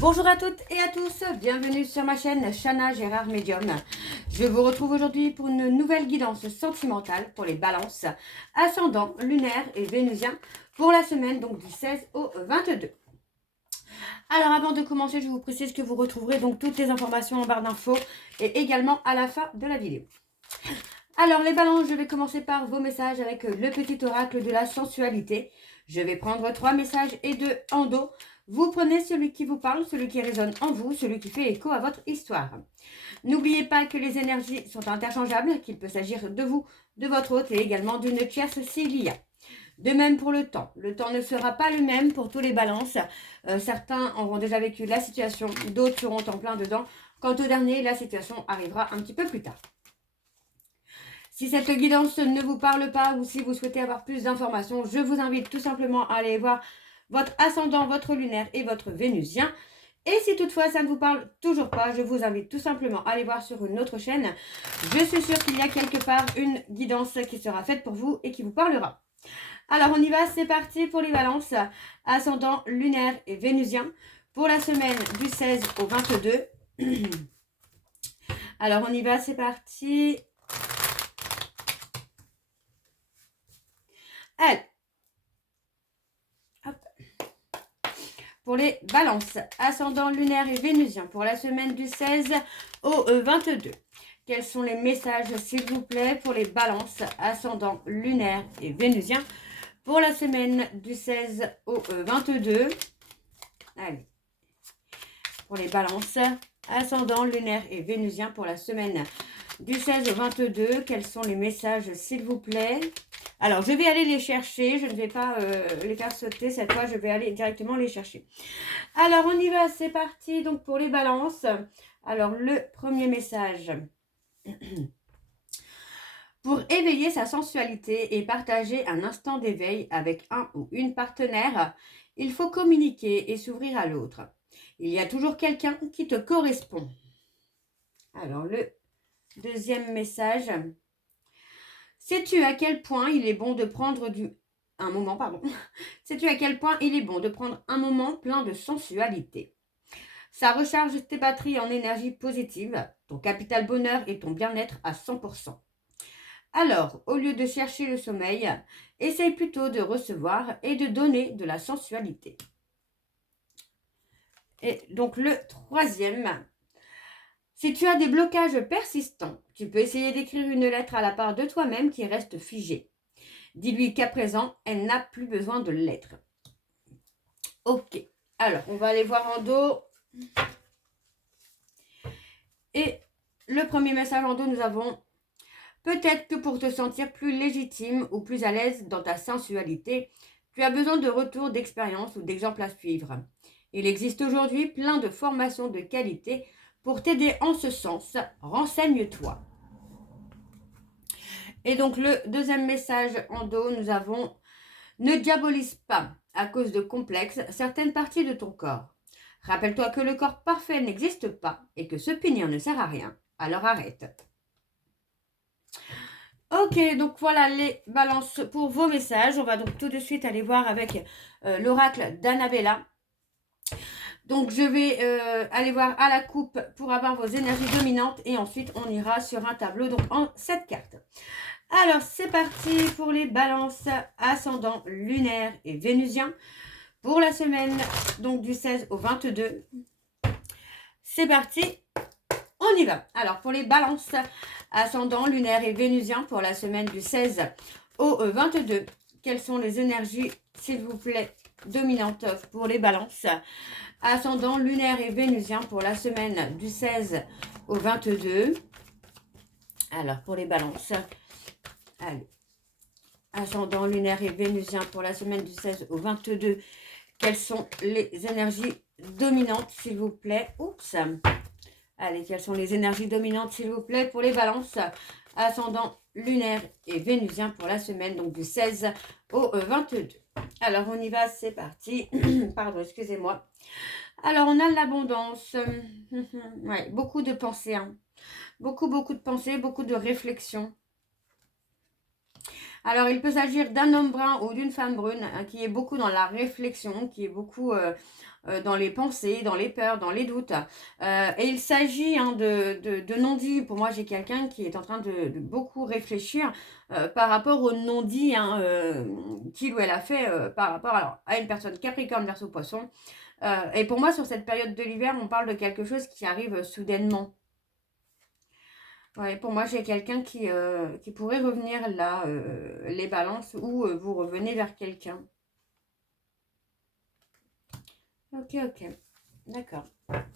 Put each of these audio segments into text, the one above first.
Bonjour à toutes et à tous, bienvenue sur ma chaîne Chana Gérard Medium. Je vous retrouve aujourd'hui pour une nouvelle guidance sentimentale pour les balances, ascendant, lunaire et vénusien pour la semaine donc du 16 au 22. Alors avant de commencer, je vous précise que vous retrouverez donc toutes les informations en barre d'infos et également à la fin de la vidéo. Alors les balances, je vais commencer par vos messages avec le petit oracle de la sensualité. Je vais prendre 3 messages et 2 en dos. Vous prenez celui qui vous parle, celui qui résonne en vous, celui qui fait écho à votre histoire. N'oubliez pas que les énergies sont interchangeables, qu'il peut s'agir de vous, de votre hôte et également d'une tierce s'il y a. De même pour le temps. Le temps ne sera pas le même pour tous les balances. Certains auront déjà vécu la situation, d'autres seront en plein dedans. Quant au dernier, la situation arrivera un petit peu plus tard. Si cette guidance ne vous parle pas ou si vous souhaitez avoir plus d'informations, je vous invite tout simplement à aller voir votre ascendant, votre lunaire et votre vénusien. Et si toutefois ça ne vous parle toujours pas, je vous invite tout simplement à aller voir sur une autre chaîne. Je suis sûre qu'il y a quelque part une guidance qui sera faite pour vous et qui vous parlera. Alors on y va, c'est parti pour les balances, ascendant, lunaire et vénusien pour la semaine du 16 au 22. Alors on y va, c'est parti. Allez. Hop. Pour les balances, ascendant, lunaire et vénusien pour la semaine du 16 au 22. Quels sont les messages, s'il vous plaît, pour les balances, ascendant, lunaire et vénusien pour la semaine du 16 au 22. Allez. Pour les balances, ascendant, lunaire et vénusien pour la semaine du 16 au 22. Quels sont les messages, s'il vous plaît? Alors, je vais aller les chercher. Je ne vais pas les faire sauter cette fois. Je vais aller directement les chercher. Alors, on y va. C'est parti. Donc, pour les balances. Alors, le premier message. Pour éveiller sa sensualité et partager un instant d'éveil avec un ou une partenaire, il faut communiquer et s'ouvrir à l'autre. Il y a toujours quelqu'un qui te correspond. Alors, le deuxième message. Sais-tu à quel point il est bon de prendre un moment plein de sensualité? Ça recharge tes batteries en énergie positive, ton capital bonheur et ton bien-être à 100%. Alors, au lieu de chercher le sommeil, essaye plutôt de recevoir et de donner de la sensualité. Et donc le troisième, si tu as des blocages persistants, tu peux essayer d'écrire une lettre à la part de toi-même qui reste figée. Dis-lui qu'à présent, elle n'a plus besoin de l'être. Ok, alors on va aller voir en dos. Et le premier message en dos, nous avons: peut-être que pour te sentir plus légitime ou plus à l'aise dans ta sensualité, tu as besoin de retours d'expérience ou d'exemples à suivre. Il existe aujourd'hui plein de formations de qualité pour t'aider en ce sens. Renseigne-toi. Et donc le deuxième message en dos, nous avons: ne diabolise pas à cause de complexes certaines parties de ton corps. Rappelle-toi que le corps parfait n'existe pas et que se punir ne sert à rien. Alors arrête. Ok, donc voilà les balances pour vos messages. On va donc tout de suite aller voir avec l'oracle d'Annabella. Donc je vais aller voir à la coupe pour avoir vos énergies dominantes et ensuite on ira sur un tableau donc en 7 cartes. Alors c'est parti pour les balances ascendant, lunaire et vénusien pour la semaine donc du 16 au 22. C'est parti, on y va. Alors pour les balances ascendant, lunaire et vénusien pour la semaine du 16 au 22. Quelles sont les énergies, s'il vous plaît, dominantes pour les balances ascendant, lunaire et vénusien pour la semaine du 16 au 22. Alors pour les balances, allez, ascendant, lunaire et vénusien pour la semaine du 16 au 22. Quelles sont les énergies dominantes, s'il vous plaît? Oups. Allez, quelles sont les énergies dominantes, s'il vous plaît, pour les balances ascendant, lunaire et vénusien pour la semaine donc du 16 au 22. Alors, on y va, c'est parti. Pardon, excusez-moi. Alors, on a l'abondance. Ouais, beaucoup de pensées. Hein. Beaucoup de pensées, beaucoup de réflexions. Alors, il peut s'agir d'un homme brun ou d'une femme brune hein, qui est beaucoup dans la réflexion, qui est beaucoup dans les pensées, dans les peurs, dans les doutes. Et il s'agit hein, de non-dits. Pour moi, j'ai quelqu'un qui est en train de beaucoup réfléchir par rapport au non-dit hein, qu'il ou elle a fait par rapport à une personne Capricorne, Verseau, Poisson. Et pour moi, sur cette période de l'hiver, on parle de quelque chose qui arrive soudainement. Ouais, pour moi, j'ai quelqu'un qui pourrait revenir là, les balances, ou vous revenez vers quelqu'un. Ok, ok. D'accord.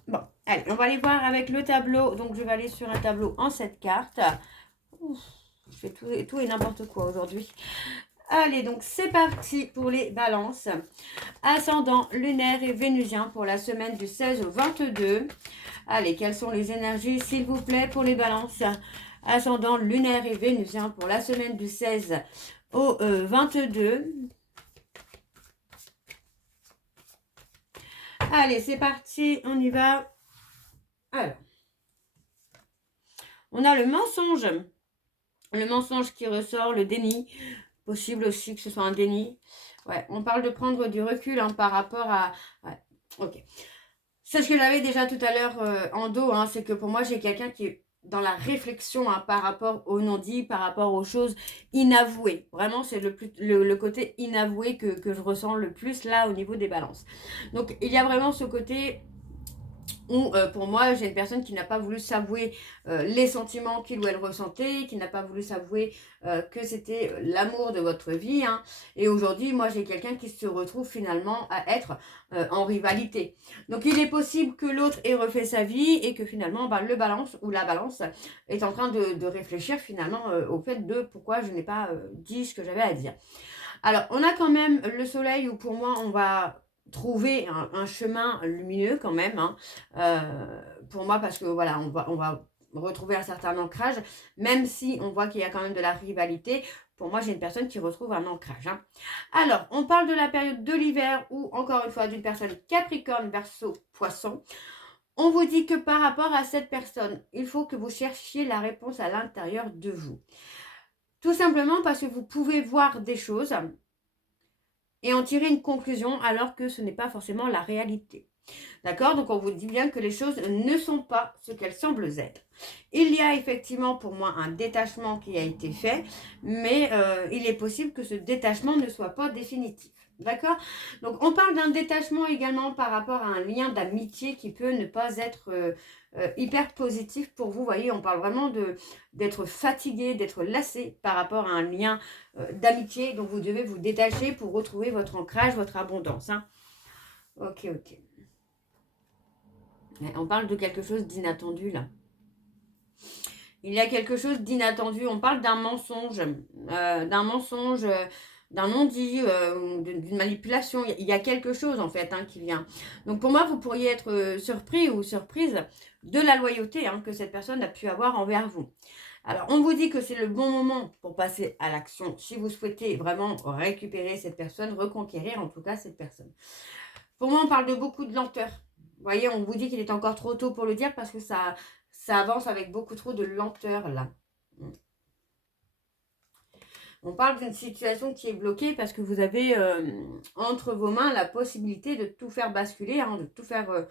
Bon, allez, on va aller voir avec le tableau. Donc, je vais aller sur un tableau en 7 cartes. Ouf, je fais tout et n'importe quoi aujourd'hui. Allez, donc c'est parti pour les balances. Ascendant lunaire et vénusien pour la semaine du 16 au 22. Allez, quelles sont les énergies, s'il vous plaît, pour les balances? Ascendant lunaire et vénusien pour la semaine du 16 au 22. Allez, c'est parti, on y va. Alors, on a le mensonge. Le mensonge qui ressort, le déni. Possible aussi que ce soit un déni. Ouais, on parle de prendre du recul hein, par rapport à... Ouais, ok. C'est ce que j'avais déjà tout à l'heure en dos, hein, c'est que pour moi, j'ai quelqu'un qui est dans la réflexion hein, par rapport au non-dit, par rapport aux choses inavouées. Vraiment, c'est le côté inavoué que je ressens le plus là au niveau des balances. Donc, il y a vraiment ce côté où pour moi j'ai une personne qui n'a pas voulu s'avouer les sentiments qu'il ou elle ressentait, qui n'a pas voulu s'avouer que c'était l'amour de votre vie hein. Et aujourd'hui moi j'ai quelqu'un qui se retrouve finalement à être en rivalité. Donc il est possible que l'autre ait refait sa vie et que finalement le balance ou la balance est en train de réfléchir finalement au fait de pourquoi je n'ai pas dit ce que j'avais à dire. Alors on a quand même le soleil où pour moi on va trouver un chemin lumineux quand même hein, pour moi parce que voilà on va retrouver un certain ancrage même si on voit qu'il y a quand même de la rivalité. Pour moi j'ai une personne qui retrouve un ancrage hein. Alors on parle de la période de l'hiver ou encore une fois d'une personne Capricorne, Verseau, Poisson. On vous dit que par rapport à cette personne il faut que vous cherchiez la réponse à l'intérieur de vous, tout simplement parce que vous pouvez voir des choses et en tirer une conclusion alors que ce n'est pas forcément la réalité. D'accord? Donc on vous dit bien que les choses ne sont pas ce qu'elles semblent être. Il y a effectivement pour moi un détachement qui a été fait, mais il est possible que ce détachement ne soit pas définitif. D'accord? Donc on parle d'un détachement également par rapport à un lien d'amitié qui peut ne pas être hyper positif pour vous. Vous voyez, on parle vraiment d'être fatigué, d'être lassé par rapport à un lien d'amitié. Donc vous devez vous détacher pour retrouver votre ancrage, votre abondance. Hein. Ok, ok. On parle de quelque chose d'inattendu là. Il y a quelque chose d'inattendu. On parle d'un mensonge, d'un non-dit, d'une manipulation. Il y a quelque chose en fait hein, qui vient. Donc pour moi, vous pourriez être surpris ou surprise de la loyauté hein, que cette personne a pu avoir envers vous. Alors, on vous dit que c'est le bon moment pour passer à l'action si vous souhaitez vraiment récupérer cette personne, reconquérir en tout cas cette personne. Pour moi, on parle de beaucoup de lenteur. Vous voyez, on vous dit qu'il est encore trop tôt pour le dire parce que ça avance avec beaucoup trop de lenteur là. On parle d'une situation qui est bloquée parce que vous avez entre vos mains la possibilité de tout faire basculer, hein, de tout faire,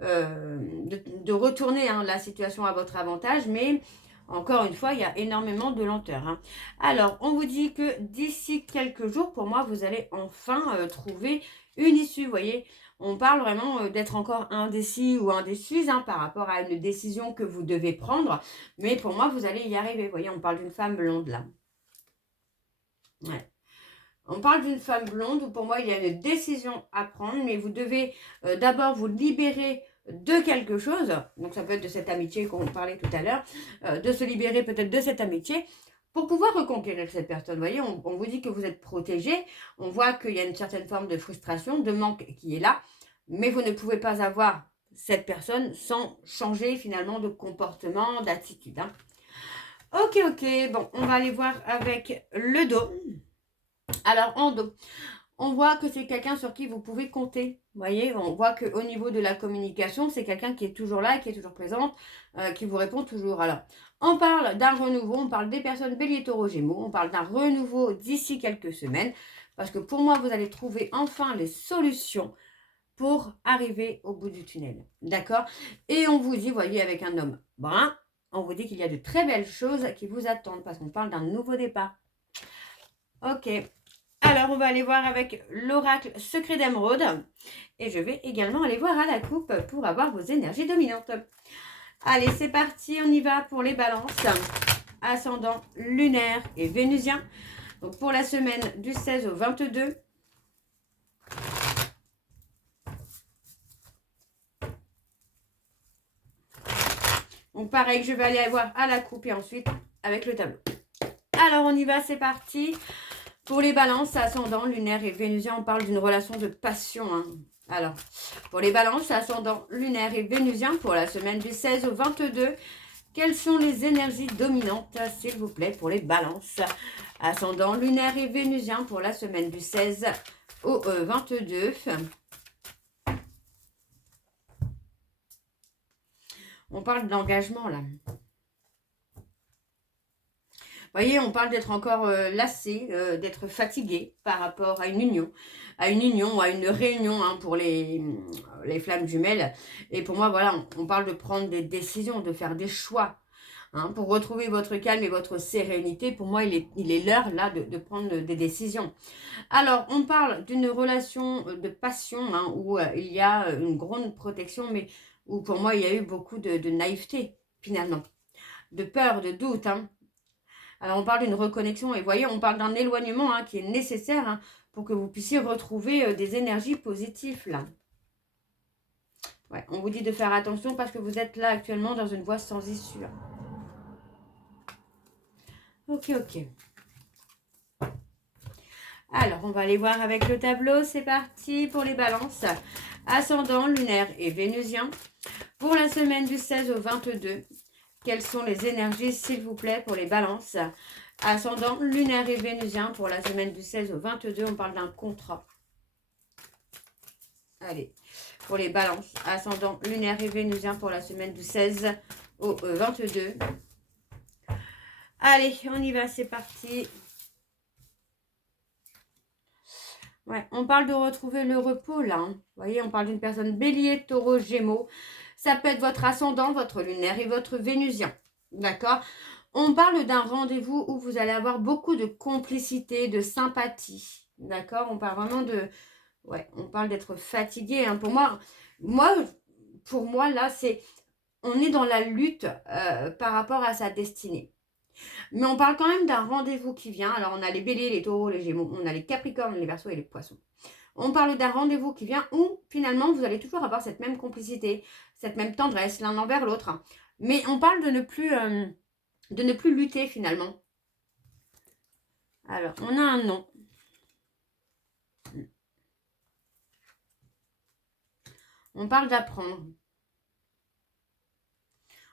de retourner hein, la situation à votre avantage, mais encore une fois, il y a énormément de lenteur. Hein. Alors, on vous dit que d'ici quelques jours, pour moi, vous allez enfin trouver une issue, vous voyez. On parle vraiment d'être encore indécis ou indécise hein, par rapport à une décision que vous devez prendre. Mais pour moi, vous allez y arriver. Vous voyez, on parle d'une femme blonde là. Ouais. On parle d'une femme blonde où pour moi, il y a une décision à prendre. Mais vous devez d'abord vous libérer de quelque chose. Donc, ça peut être de cette amitié qu'on parlait tout à l'heure. De se libérer peut-être de cette amitié pour pouvoir reconquérir cette personne. Vous voyez, on vous dit que vous êtes protégé. On voit qu'il y a une certaine forme de frustration, de manque qui est là. Mais vous ne pouvez pas avoir cette personne sans changer finalement de comportement, d'attitude. Hein. Ok, ok. Bon, on va aller voir avec le dos. Alors, en dos, on voit que c'est quelqu'un sur qui vous pouvez compter. Vous voyez, on voit qu'au niveau de la communication, c'est quelqu'un qui est toujours là, qui est toujours présente, qui vous répond toujours. Alors, on parle d'un renouveau, on parle des personnes Bélier, Taureau, Gémeaux, on parle d'un renouveau d'ici quelques semaines. Parce que pour moi, vous allez trouver enfin les solutions pour arriver au bout du tunnel. D'accord? Et on vous dit, voyez, avec un homme brun, on vous dit qu'il y a de très belles choses qui vous attendent parce qu'on parle d'un nouveau départ. Ok. Alors, on va aller voir avec l'oracle secret d'émeraude. Et je vais également aller voir à la coupe pour avoir vos énergies dominantes. Allez, c'est parti. On y va pour les balances. Ascendant lunaire et vénusien. Donc, pour la semaine du 16 au 22. Donc, pareil, je vais aller voir à la coupe et ensuite avec le tableau. Alors, on y va. C'est parti. Pour les balances, ascendant, lunaire et vénusien, on parle d'une relation de passion. Hein. Alors, pour les balances, ascendant, lunaire et vénusien, pour la semaine du 16 au 22, quelles sont les énergies dominantes, s'il vous plaît, pour les balances? Ascendant, lunaire et vénusien, pour la semaine du 16 au 22. On parle d'engagement, là. Vous voyez, on parle d'être encore lassé, d'être fatigué par rapport à une union ou à une réunion hein, pour les flammes jumelles. Et pour moi, voilà, on parle de prendre des décisions, de faire des choix. Hein, pour retrouver votre calme et votre sérénité, pour moi, il est l'heure là de prendre des décisions. Alors, on parle d'une relation de passion hein, où il y a une grande protection, mais où pour moi, il y a eu beaucoup de naïveté, finalement. De peur, de doute, hein. Alors, on parle d'une reconnexion et vous voyez, on parle d'un éloignement hein, qui est nécessaire hein, pour que vous puissiez retrouver des énergies positives là. Ouais, on vous dit de faire attention parce que vous êtes là actuellement dans une voie sans issue. Ok, ok. Alors, on va aller voir avec le tableau. C'est parti pour les balances. Ascendant, lunaire et vénusien. Pour la semaine du 16 au 22. Quelles sont les énergies, s'il vous plaît, pour les balances? Ascendant, lunaire et vénusien. Pour la semaine du 16 au 22, on parle d'un contrat. Allez, pour les balances. Ascendant, lunaire et vénusien. Pour la semaine du 16 au 22. Allez, on y va, c'est parti. Ouais, on parle de retrouver le repos, là. Hein. Vous voyez, on parle d'une personne bélier, taureau, gémeaux. Ça peut être votre ascendant, votre lunaire et votre vénusien. D'accord? On parle d'un rendez-vous où vous allez avoir beaucoup de complicité, de sympathie. D'accord? On parle vraiment de... Ouais, on parle d'être fatigué. Hein. Pour moi, là, c'est... On est dans la lutte par rapport à sa destinée. Mais on parle quand même d'un rendez-vous qui vient. Alors, on a les béliers, les taureaux, les gémeaux. On a les capricornes, les verseaux et les poissons. On parle d'un rendez-vous qui vient où, finalement, vous allez toujours avoir cette même complicité, cette même tendresse l'un envers l'autre. Mais on parle de ne plus lutter, finalement. Alors, on a un nom. On parle d'apprendre.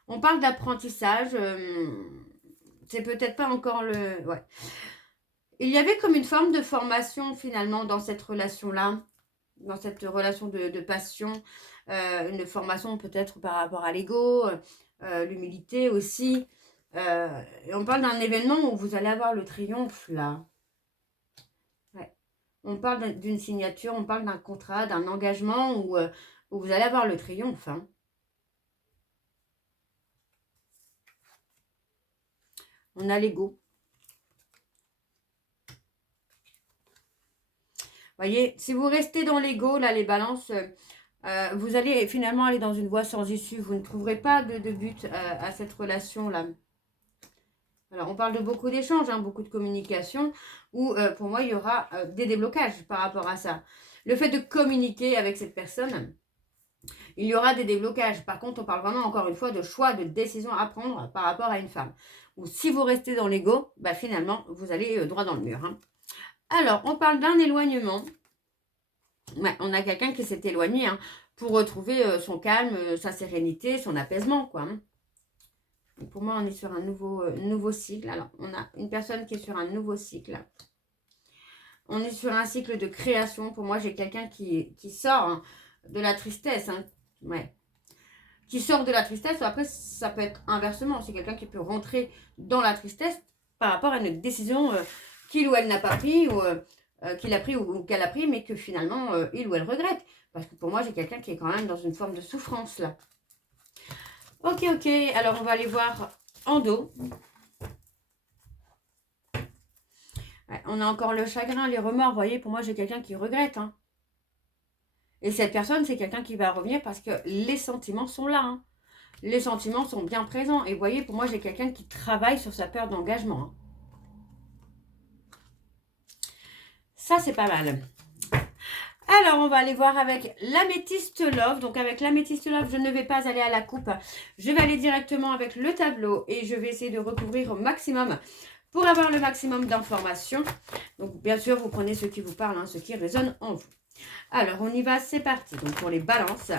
On parle d'apprentissage. C'est peut-être pas encore le... Ouais. Il y avait comme une forme de formation, finalement, dans cette relation-là. Dans cette relation de passion, une formation peut-être par rapport à l'ego, l'humilité aussi. Et on parle d'un événement où vous allez avoir le triomphe là. Ouais. On parle d'une signature, on parle d'un contrat, d'un engagement où vous allez avoir le triomphe. Hein. On a l'ego. Voyez, si vous restez dans l'ego, là, les balances, vous allez finalement aller dans une voie sans issue. Vous ne trouverez pas de but à cette relation-là. Alors, on parle de beaucoup d'échanges, hein, beaucoup de communication, où pour moi, il y aura des déblocages par rapport à ça. Le fait de communiquer avec cette personne, il y aura des déblocages. Par contre, on parle vraiment, encore une fois, de choix, de décision à prendre par rapport à une femme. Ou si vous restez dans l'ego, bah, finalement, vous allez droit dans le mur. Hein. Alors, on parle d'un éloignement. Ouais, on a quelqu'un qui s'est éloigné hein, pour retrouver son calme, sa sérénité, son apaisement, quoi. Hein. Pour moi, on est sur un nouveau cycle. Alors, on a une personne qui est sur un nouveau cycle. On est sur un cycle de création. Pour moi, j'ai quelqu'un qui sort hein, de la tristesse. Hein. Ouais. Qui sort de la tristesse. Après, ça peut être inversement. C'est quelqu'un qui peut rentrer dans la tristesse par rapport à une décision qu'il ou elle n'a pas pris ou qu'il a pris ou qu'elle a pris, mais que finalement, il ou elle regrette. Parce que pour moi, j'ai quelqu'un qui est quand même dans une forme de souffrance, là. Ok, ok. Alors, on va aller voir en dos. Ouais, on a encore le chagrin, les remords. Vous voyez, pour moi, j'ai quelqu'un qui regrette. Hein. Et cette personne, c'est quelqu'un qui va revenir parce que les sentiments sont là. Hein. Les sentiments sont bien présents. Et vous voyez, pour moi, j'ai quelqu'un qui travaille sur sa peur d'engagement. Hein. Ça, c'est pas mal. Alors, on va aller voir avec l'améthyste love. Donc, avec l'améthyste love, je ne vais pas aller à la coupe. Je vais aller directement avec le tableau et je vais essayer de recouvrir au maximum pour avoir le maximum d'informations. Donc, bien sûr, vous prenez ce qui vous parle, hein, ce qui résonne en vous. Alors, on y va, c'est parti. Donc, pour les balances,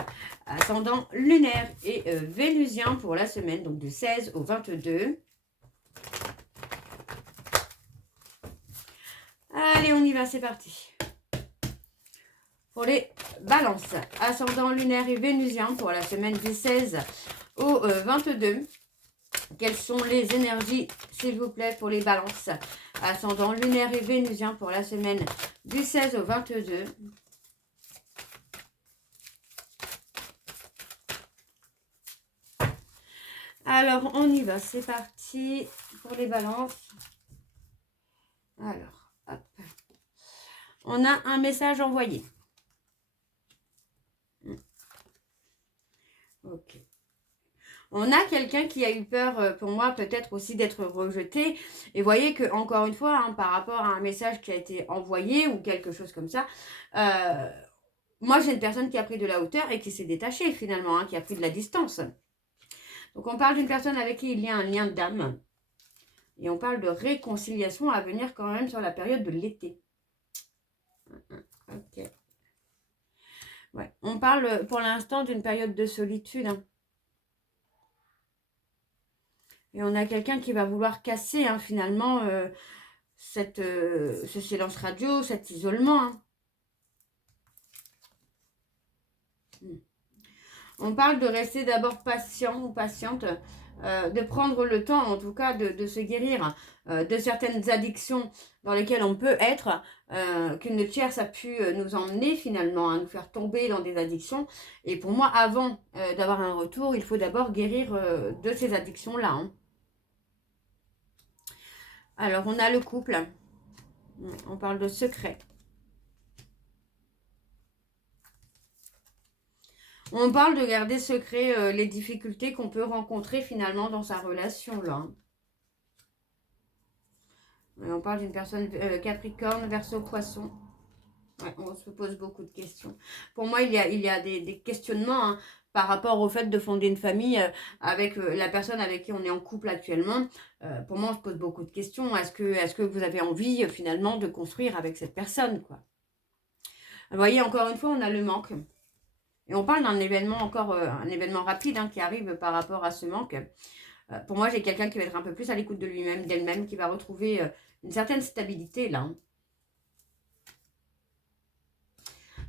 ascendant lunaire et vénusien pour la semaine, donc du 16 au 22. Allez, on y va, c'est parti. Pour les balances, ascendant lunaire et vénusien pour la semaine du 16 au 22. Quelles sont les énergies, s'il vous plaît, pour les balances, ascendant lunaire et vénusien pour la semaine du 16 au 22. Alors, on y va, c'est parti pour les balances. Alors, hop. On a un message envoyé. Ok. On a quelqu'un qui a eu peur, pour moi, peut-être aussi d'être rejeté. Et voyez que, encore une fois, hein, par rapport à un message qui a été envoyé ou quelque chose comme ça, moi, j'ai une personne qui a pris de la hauteur et qui s'est détachée, finalement, hein, qui a pris de la distance. Donc, on parle d'une personne avec qui il y a un lien d'âme. Et on parle de réconciliation à venir quand même sur la période de l'été. Ok. Ouais. On parle pour l'instant d'une période de solitude. Hein. Et on a quelqu'un qui va vouloir casser hein, finalement ce silence radio, cet isolement. Hein. On parle de rester d'abord patient ou patiente, de prendre le temps en tout cas de se guérir de certaines addictions dans lesquelles on peut être, qu'une tierce a pu nous emmener finalement, à nous faire tomber dans des addictions. Et pour moi, avant d'avoir un retour, il faut d'abord guérir de ces addictions-là. Hein. Alors, on a le couple. On parle de secret. On parle de garder secret les difficultés qu'on peut rencontrer finalement dans sa relation là. Et on parle d'une personne Capricorne, Verseau, Poisson. Ouais, on se pose beaucoup de questions. Pour moi, il y a des questionnements hein, par rapport au fait de fonder une famille avec la personne avec qui on est en couple actuellement. Pour moi, on se pose beaucoup de questions. Est-ce que vous avez envie finalement de construire avec cette personne quoi. Vous voyez, encore une fois, on a le manque. Et on parle d'un événement encore, un événement rapide hein, qui arrive par rapport à ce manque. Pour moi, j'ai quelqu'un qui va être un peu plus à l'écoute de lui-même, d'elle-même, qui va retrouver une certaine stabilité là. Hein.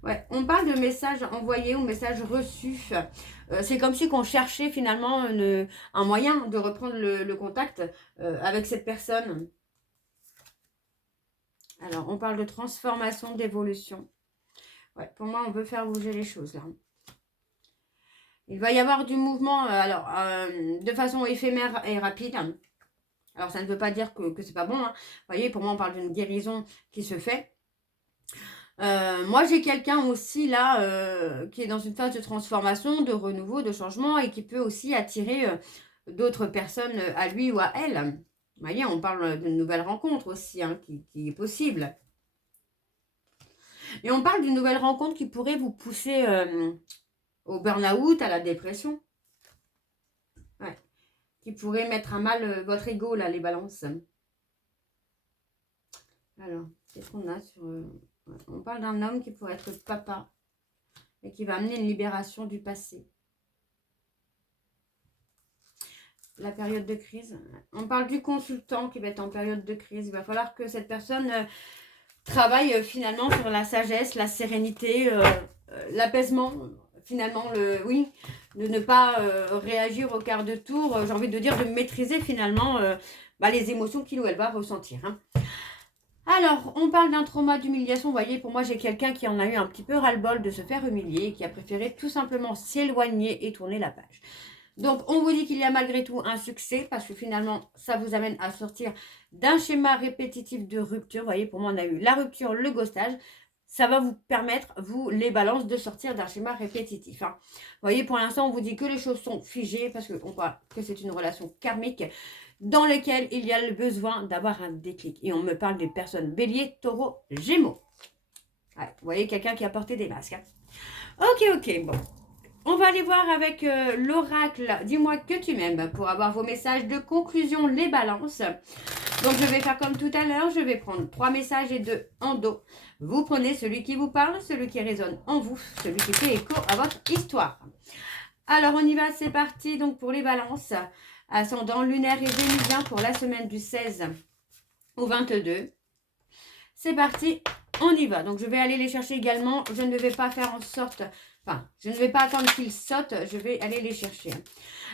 Ouais, on parle de messages envoyés ou messages reçus. C'est comme si on cherchait finalement un moyen de reprendre le contact avec cette personne. Alors, on parle de transformation, d'évolution. Ouais, pour moi, on veut faire bouger les choses là. Il va y avoir du mouvement, de façon éphémère et rapide. Alors, ça ne veut pas dire que c'est pas bon. Hein. Vous voyez, pour moi, on parle d'une guérison qui se fait. Moi, j'ai quelqu'un aussi, là, qui est dans une phase de transformation, de renouveau, de changement, et qui peut aussi attirer d'autres personnes à lui ou à elle. Vous voyez, on parle d'une nouvelle rencontre aussi, hein, qui est possible. Et on parle d'une nouvelle rencontre qui pourrait vous pousser au burn-out, à la dépression. Ouais. Qui pourrait mettre à mal votre ego, là, les balances. Alors, qu'est-ce qu'on a sur... on parle d'un homme qui pourrait être papa et qui va amener une libération du passé. La période de crise. On parle du consultant qui va être en période de crise. Il va falloir que cette personne travaille finalement sur la sagesse, la sérénité, l'apaisement. Finalement, oui, de ne pas réagir au quart de tour. J'ai envie de dire de maîtriser finalement les émotions qu'il ou elle va ressentir. Hein. Alors, on parle d'un trauma d'humiliation. Vous voyez, pour moi, j'ai quelqu'un qui en a eu un petit peu ras-le-bol de se faire humilier et qui a préféré tout simplement s'éloigner et tourner la page. Donc, on vous dit qu'il y a malgré tout un succès parce que finalement, ça vous amène à sortir d'un schéma répétitif de rupture. Vous voyez, pour moi, on a eu la rupture, le ghostage. Ça va vous permettre, vous, les balances, de sortir d'un schéma répétitif. Hein. Vous voyez, pour l'instant, on vous dit que les choses sont figées parce qu'on voit que c'est une relation karmique dans laquelle il y a le besoin d'avoir un déclic. Et on me parle des personnes bélier, taureau, gémeaux. Ouais, vous voyez, quelqu'un qui a porté des masques. Hein. Ok, bon. On va aller voir avec l'oracle. Dis-moi que tu m'aimes pour avoir vos messages de conclusion, les balances. Donc, je vais faire comme tout à l'heure. Je vais prendre 3 messages et 2 en dos. Vous prenez celui qui vous parle, celui qui résonne en vous, celui qui fait écho à votre histoire. Alors, on y va. C'est parti. Donc, pour les balances, ascendant lunaire et vénusien pour la semaine du 16 au 22. C'est parti. On y va. Donc, je vais aller les chercher également. Je ne vais pas faire en sorte... Enfin, je ne vais pas attendre qu'ils sautent, je vais aller les chercher.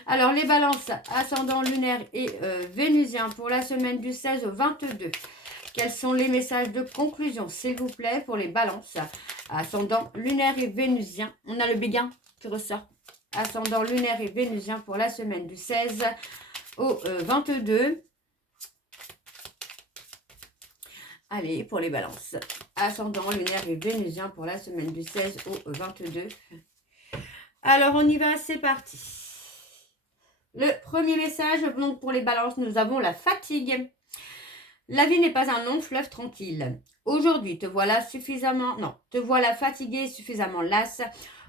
Alors, les balances ascendant lunaire et vénusien pour la semaine du 16 au 22. Quels sont les messages de conclusion, s'il vous plaît, pour les balances ascendant lunaire et vénusien? On a le béguin qui ressort. Ascendant lunaire et vénusien pour la semaine du 16 au 22. Allez, pour les balances. Ascendant lunaire et vénusien pour la semaine du 16 au 22. Alors, on y va, c'est parti. Le premier message, donc pour les balances, nous avons la fatigue. La vie n'est pas un long fleuve tranquille. Aujourd'hui, te voilà fatiguée, suffisamment lasse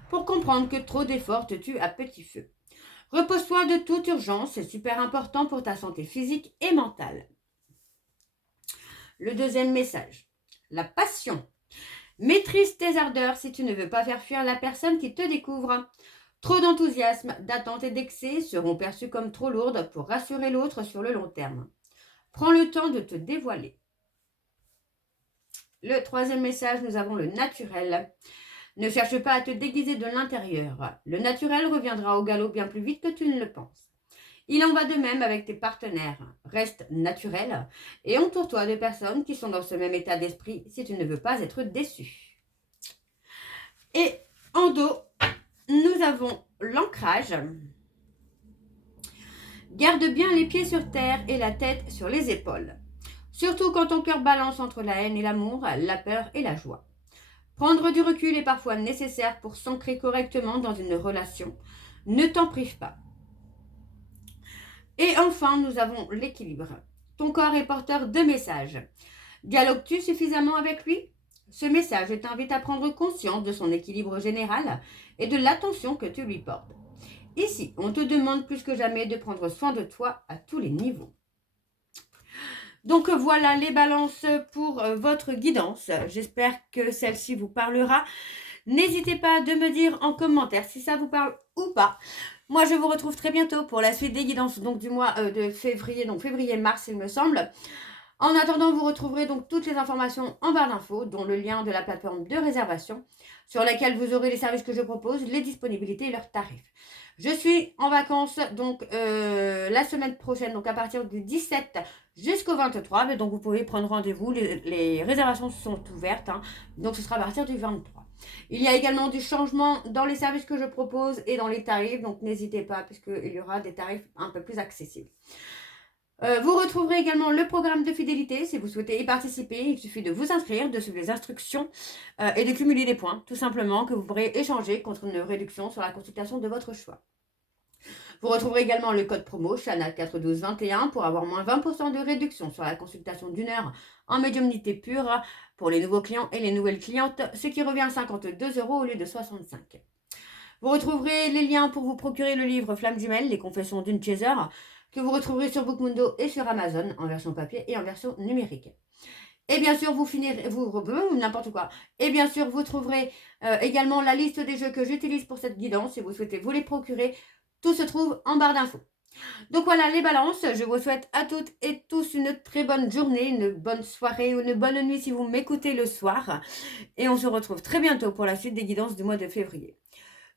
pour comprendre que trop d'efforts te tuent à petit feu. Repose-toi de toute urgence, c'est super important pour ta santé physique et mentale. Le deuxième message, la passion. Maîtrise tes ardeurs si tu ne veux pas faire fuir la personne qui te découvre. Trop d'enthousiasme, d'attente et d'excès seront perçus comme trop lourdes pour rassurer l'autre sur le long terme. Prends le temps de te dévoiler. Le troisième message, nous avons le naturel. Ne cherche pas à te déguiser de l'intérieur. Le naturel reviendra au galop bien plus vite que tu ne le penses. Il en va de même avec tes partenaires. Reste naturel et entoure-toi de personnes qui sont dans ce même état d'esprit si tu ne veux pas être déçu. Et en dos, nous avons l'ancrage. Garde bien les pieds sur terre et la tête sur les épaules. Surtout quand ton cœur balance entre la haine et l'amour, la peur et la joie. Prendre du recul est parfois nécessaire pour s'ancrer correctement dans une relation. Ne t'en prive pas. Et enfin, nous avons l'équilibre. Ton corps est porteur de messages. Dialogues-tu suffisamment avec lui? Ce message t'invite à prendre conscience de son équilibre général et de l'attention que tu lui portes. Ici, on te demande plus que jamais de prendre soin de toi à tous les niveaux. Donc voilà les balances pour votre guidance. J'espère que celle-ci vous parlera. N'hésitez pas de me dire en commentaire si ça vous parle ou pas. Moi, je vous retrouve très bientôt pour la suite des guidances donc du mois de février, donc février-mars il me semble. En attendant, vous retrouverez donc toutes les informations en barre d'infos, dont le lien de la plateforme de réservation sur laquelle vous aurez les services que je propose, les disponibilités et leurs tarifs. Je suis en vacances donc la semaine prochaine, donc à partir du 17 jusqu'au 23. Mais donc vous pouvez prendre rendez-vous, les réservations sont ouvertes, hein, donc ce sera à partir du 23. Il y a également du changement dans les services que je propose et dans les tarifs, donc n'hésitez pas puisqu'il y aura des tarifs un peu plus accessibles. Vous retrouverez également le programme de fidélité si vous souhaitez y participer. Il suffit de vous inscrire, de suivre les instructions et de cumuler des points, tout simplement, que vous pourrez échanger contre une réduction sur la consultation de votre choix. Vous retrouverez également le code promo CHANA41221 pour avoir moins 20% de réduction sur la consultation d'1 heure en médiumnité pure pour les nouveaux clients et les nouvelles clientes, ce qui revient à 52 € au lieu de 65. Vous retrouverez les liens pour vous procurer le livre Flamme Jumelle, les confessions d'une chaser, que vous retrouverez sur Bookmundo et sur Amazon en version papier et en version numérique. Et bien sûr, n'importe quoi. Et bien sûr, vous trouverez également la liste des jeux que j'utilise pour cette guidance. Si vous souhaitez vous les procurer, tout se trouve en barre d'infos. Donc voilà les balances. Je vous souhaite à toutes et tous une très bonne journée, une bonne soirée ou une bonne nuit si vous m'écoutez le soir. Et on se retrouve très bientôt pour la suite des guidances du mois de février.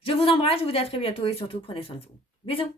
Je vous embrasse, je vous dis à très bientôt et surtout prenez soin de vous. Bisous.